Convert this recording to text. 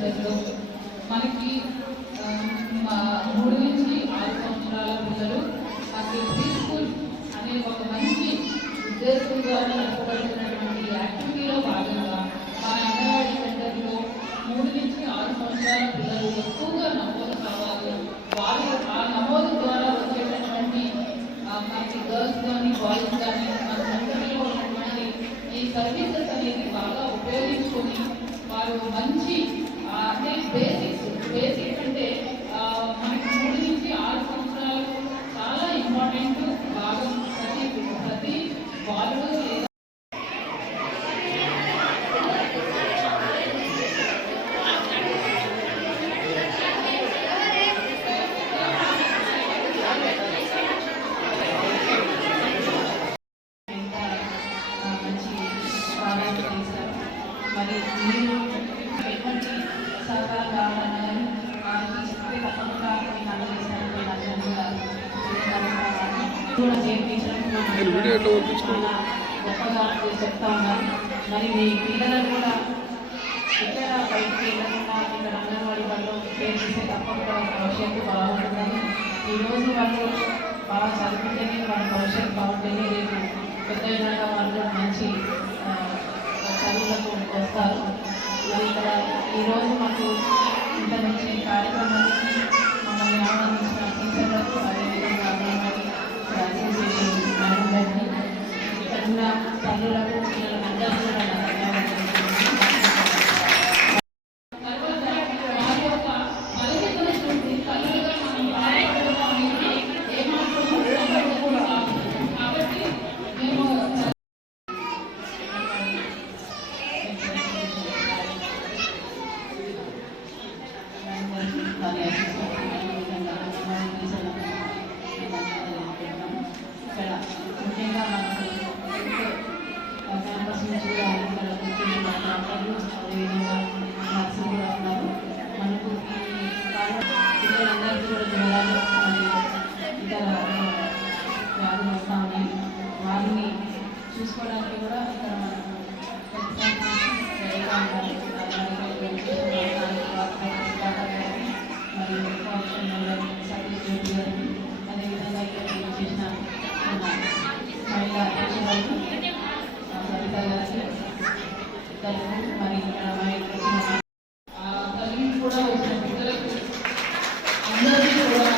సెంటర్లో మనకి 3 నుంచి 6 సంవత్సరాల పిల్లలు మనకి ప్రీ స్కూల్ అనే ఒక మంచి ఉద్దేశంగా నడపబడుతున్నటువంటి యాక్టివిటీలో భాగంగా మన అంగన్వాడీ సెంటర్లో 3 నుంచి 6 సంవత్సరాల పిల్లలు ఎక్కువగా నమోదు కావాలి. వాళ్ళు ఆ నమోదు ద్వారా వచ్చేటటువంటి మనకి గర్ల్స్ కానీ బాయ్స్ కానీ మన సెంటర్లో ఉన్నటువంటి ఈ సర్వీసెస్ అనేది బాగా ఉపయోగించుకొని వారు మంచి అంటే బేసిక్స్ అంటే మనకి 3 నుంచి 6 సంవత్సరాలు చాలా ఇంపార్టెంట్ భాగం. ప్రతి వాళ్ళు మరి మీరు ఎటువంటి సహకారం కావాలన్నది చెప్తే తప్పకుండా గొప్పగా చెప్తా ఉన్నారు. మరి మీ పిల్లలను కూడా ఇక్కడ బయటికి వెళ్ళకుండా ఇక్కడ అంగన్వాడీ వాళ్ళు చేస్తే తప్పకుండా భవిష్యత్తు బాగుంటుందని, ఈరోజు వాళ్ళు బాగా చదువుకుంటేనే వాళ్ళ భవిష్యత్తు బాగుంటేనే రేపు పెద్ద వాళ్ళు మంచి చదువులకు వస్తారు. మరి ఇక్కడ ఈరోజు మాకు ఇంత మంచి కార్యక్రమానికి మమ్మల్ని ఆనందించిన టీచర్లకు అదేవిధంగా అంగన్వాడీ అసోసియేషన్ మేనేజ్మెంట్ని ఇక్కడ ఉన్న తల్లులకు పిల్లలకు అందరికీ కూడా ఇక్కడ ముఖ్యంగా మనకు క్యాంపస్ నుంచి కూడా అదేవిధంగా నర్సులు కూడా ఉన్నారు. మనకు ఈ పిల్లలందరికీ కూడా జ్వరాలు మరియు ఇతర వ్యాధులు వస్తూ ఉన్నాయి. వారిని చూసుకోవడానికి కూడా ఇక్కడ మనకు అదేవిధంగా ఇక్కడ చేసిన మహిళా అధ్యక్షురాలు సరిత గారికి మరి ఇక్కడ తల్లి కూడా వచ్చిన పిల్లలకు అందరికీ కూడా